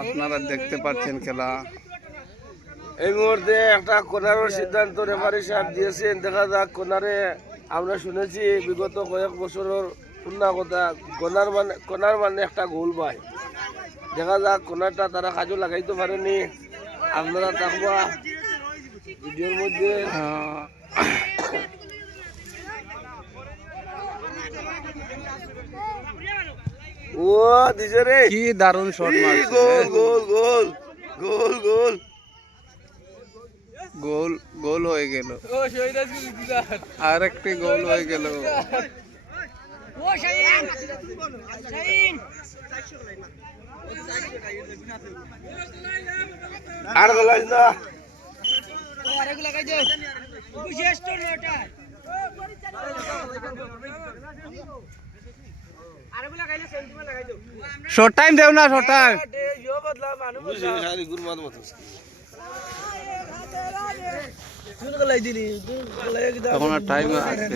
আপনারা দেখতে পাচ্ছেন খেলা। এই মুহূর্তে একটা কোনারের সিদ্ধান্ত রেফারি সাহেব দিয়েছেন। দেখা যাক কোনারে আমরা শুনেছি বিগত কয়েক বছরের পূর্ণা কথা কোনার মানে কোনার মানে একটা গোল পায় দেখা যাক কোনারটা তারা কাজও লাগাইতে পারেনি। আপনারা থাকবা ভিডিওর মধ্যে ও দিছে রে। কি দারুণ শট মারছে। গোল গোল গোল গোল গোল। গোল গোল হয়ে গেল। আর একটি গোল হয়ে গেল। আর না। শর্ট টাইম দেও না শর্ট টাইম তখন আর টাইম আছে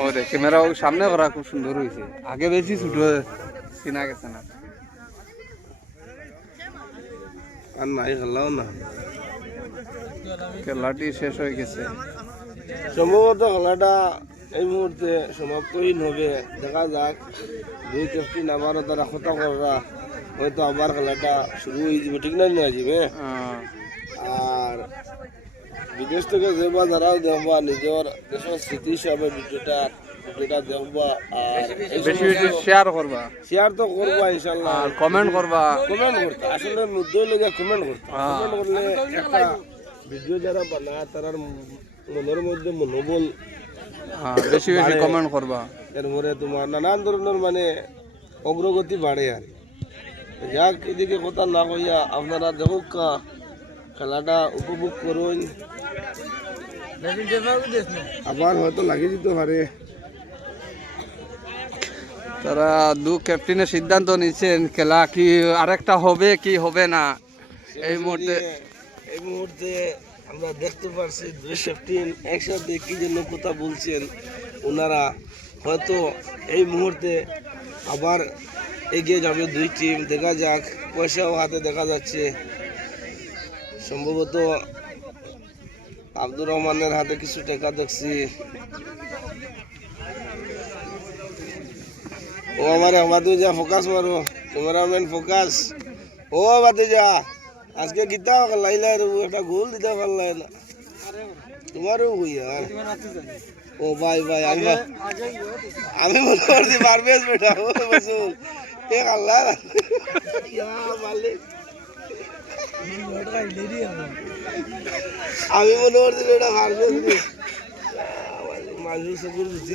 ও দেখ ক্যামেরা সামনে করা খুব সুন্দর হয়েছে। আগে বেশি ছোট চিনা গেছে না। আর নাই খেলাও না। খেলাটি শেষ হয়ে গেছে। সম্ভবত খেলাটা এই মুহূর্তে সমাপ্তহীন হবে। দেখা যাক দুই ক্যাপ্টেন আবারও তারা খতা করা হয়তো আবার খেলাটা শুরু হয়ে যাবে। ঠিক না নিয়ে যাবে আর বিদেশ থেকে যে বা যারাও দেখবা নিজের দেশের স্মৃতি হিসাবে ভিডিওটা ভিডিওটা দেখবা আর বেশি বেশি শেয়ার করবা। শেয়ার তো করবা আর কমেন্ট করবা। কমেন্ট করতে আসলে মুদ্দে লেগে কমেন্ট করতে। কমেন্ট করলে একটা ভিডিও যারা বানায় তার মনের মধ্যে মনোবল আহ, বেশি বেশি কমেন্ট করবা। এরপরে তোমার নানান ধরনের মানে অগ্রগতি বাড়ে আর। যাক এদিকে কথা না কইয়া আপনারা দেখুক খেলাটা উপভোগ করুন। আবার হয়তো লাগিয়ে দিতে পারে। তারা দু ক্যাপ্টেনের সিদ্ধান্ত নিচ্ছেন খেলা কি আরেকটা হবে কি হবে না? এই মুহূর্তে এই মুহূর্তে আমরা দেখতে পারছি দুই ক্যাপ্টেন একসাথে কি যেন কথা বলছেন। ওনারা হয়তো এই মুহূর্তে আবার এগিয়ে যাবে দুই টিম। দেখা যাক, পয়সাও হাতে দেখা যাচ্ছে। সম্ভবত আব্দুর রহমানের হাতে কিছু টাকা দেখছি। ও আমার আমাদের যা ফোকাস মারো। Cameraman focus. ও বাদুজা আজকে গীতা লাইলাই রে একটা গোল দিতে পারলাই না। তোমারও আর। ও ভাই ভাই, আমি আমি মনে করছি পারবেশ বেটা ও বসুল এ আল্লাহ। আমি মনে করছি এটা পারবেশ রে মানুষ সকল বুঝি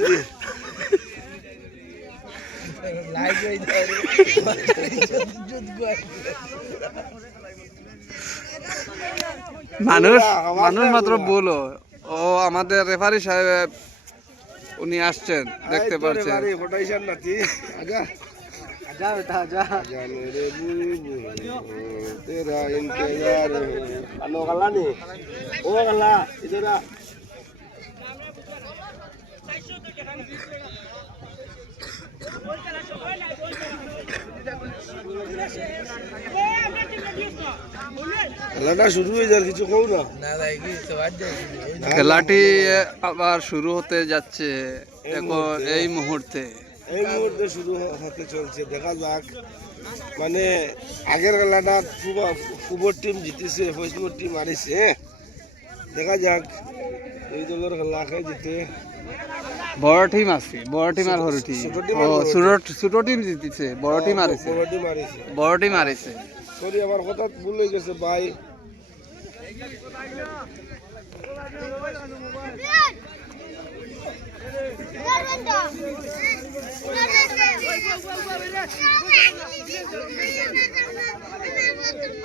মানুষ মানুষ মাত্র বলো। ও আমাদের রেফারি সাহেব উনি আসছেন দেখতে পাচ্ছেন খেলাটা শুরু হয়ে যাওয়ার কিছু কৌ না খেলাটি আবার শুরু হতে যাচ্ছে এখন এই মুহূর্তে। এই মুহূর্তে শুরু হতে চলছে দেখা যাক। মানে আগের খেলাটা ফুবর টিম জিতেছে ফৈজপুর টিম আনিছে দেখা যাক। এই দলের খেলা খেয়ে জিতে। বড় টিম আছে বড় টিম আর হরু টিম। ও ছোট ছোট টিম জিতেছে বড় টিম হারেছে বড় টিম হারেছে বড় টিম হারেছে সরি আমার কথা ভুল হয়ে গেছে ভাই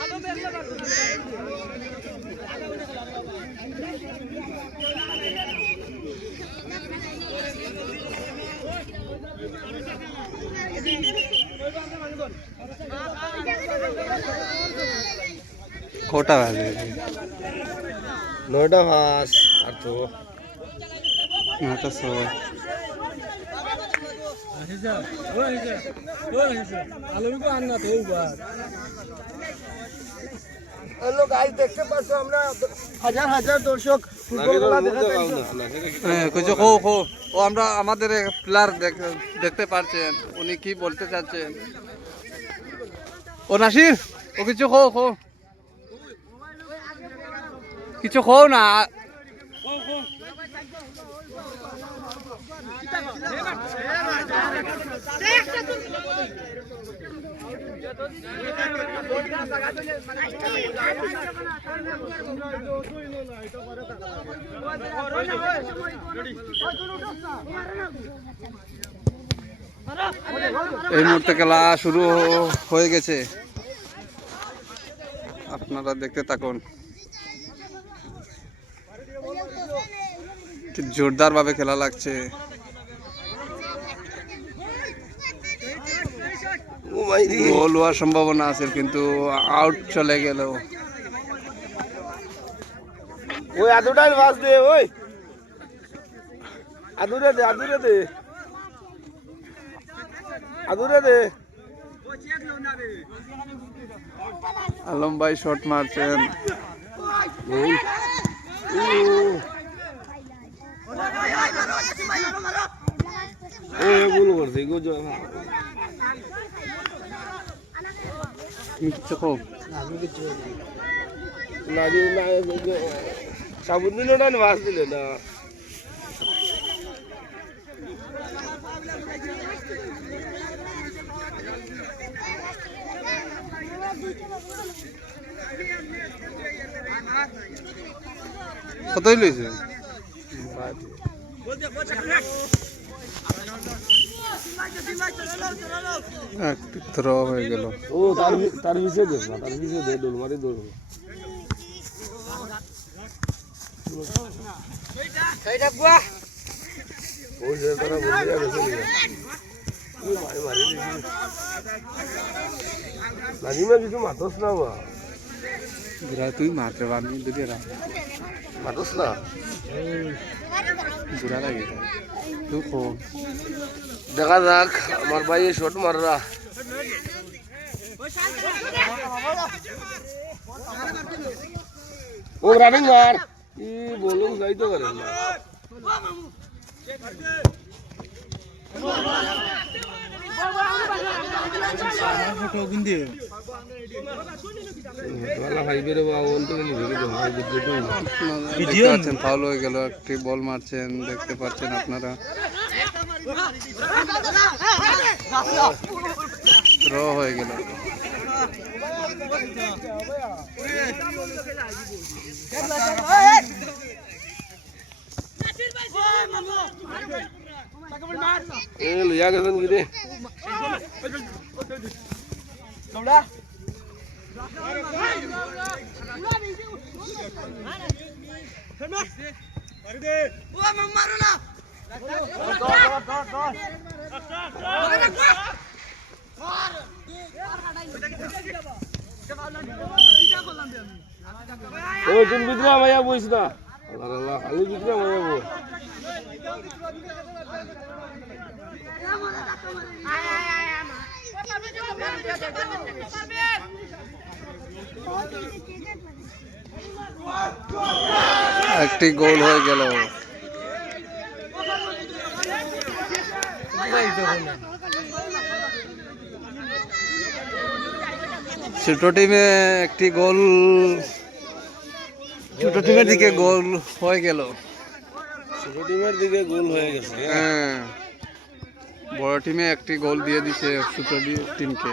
আলো কটা বাজে? নয়টা পাঁচ আর তো। নটা সবাই হ্যালো গাইস দেখতে পাচ্ছ আমরা হাজার হাজার দর্শক হ্যাঁ কিছু খো খো ও আমরা আমাদের প্লেয়ার দেখতে পারছেন উনি কি বলতে চাচ্ছেন? ও নাসির ও কিছু খো খো কিছু খো না। এই মুহূর্তে খেলা শুরু হয়ে গেছে। আপনারা দেখতে থাকুন। কি জোরদার ভাবে খেলা লাগছে। গোল হওয়ার সম্ভাবনা আছে কিন্তু আউট চলে গেল। ওই আদুটাই বাস দে ওই। আদুরে দে আদুরে দে। আদুরে দে। আলম ভাই শট মারছেন। ও ভুল করছে গো জ- তুমি কিছু কো না দি না সাবুন দিল না বাস দিল না। কতই লইছে? থ্র হয়ে গেল। ও তার তার পিছিয়ে দে না তার পিছিয়ে দে মারি নাজিমা কিছু মাতস না বা তুই মারতে পারবি দুটি মাতস না বুড়া লাগে তুই কো দেখা যাক আমার ভাই শট মাররা ও রানিং মার ই বলুন না তোলা খাইবে রে বাবা পাচ্ছেন ফাউল হয়ে গেল একটি বল মারছেন দেখতে পাচ্ছেন আপনারা থ্র হয়ে গেল এ গেছেন কি রে ও তুমি ভিতরে আমায় বইস না আল্লাহ আল্লাহ খালি ভিতরে আমায় বই একটি গোল হয়ে গেল। ছোট টিমে একটি গোল ছোট টিমের দিকে গোল হয়ে গেল। ছোট টিমের দিকে গোল হয়ে গেছে। হ্যাঁ। বড় টিমে একটি গোল দিয়ে দিছে ছোট টিমকে।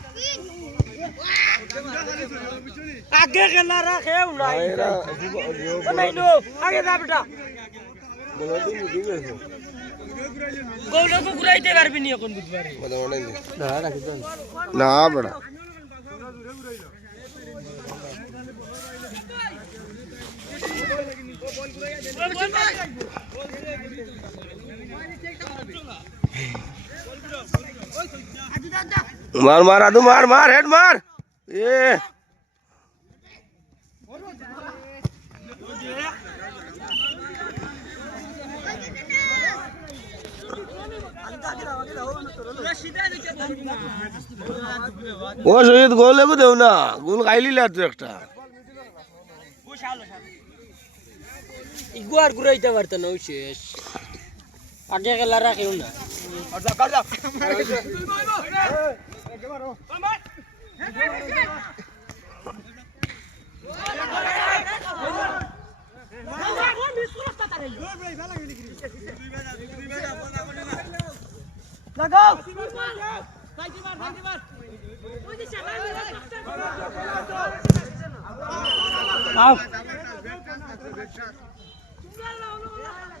ইন্টারন্যাশনাল আগে খেলা রাখেও নাই নাই নো আগে যা বেটা। গৌরব ঘুরাইতে পারবি নি এখন বুধবারে। না বেড়া মার মার, আদু, মার মার, হেড, মার। এ। ও শহীদ, গোল এগো দেও না। গোল খাইলি আর তুই একটা। ইগুয়ার ঘুরাইতে পারতো না শেষ। আগে খেলা রাখেও না। লাগাও। আও। ভিডিও আমারও দেখাই দে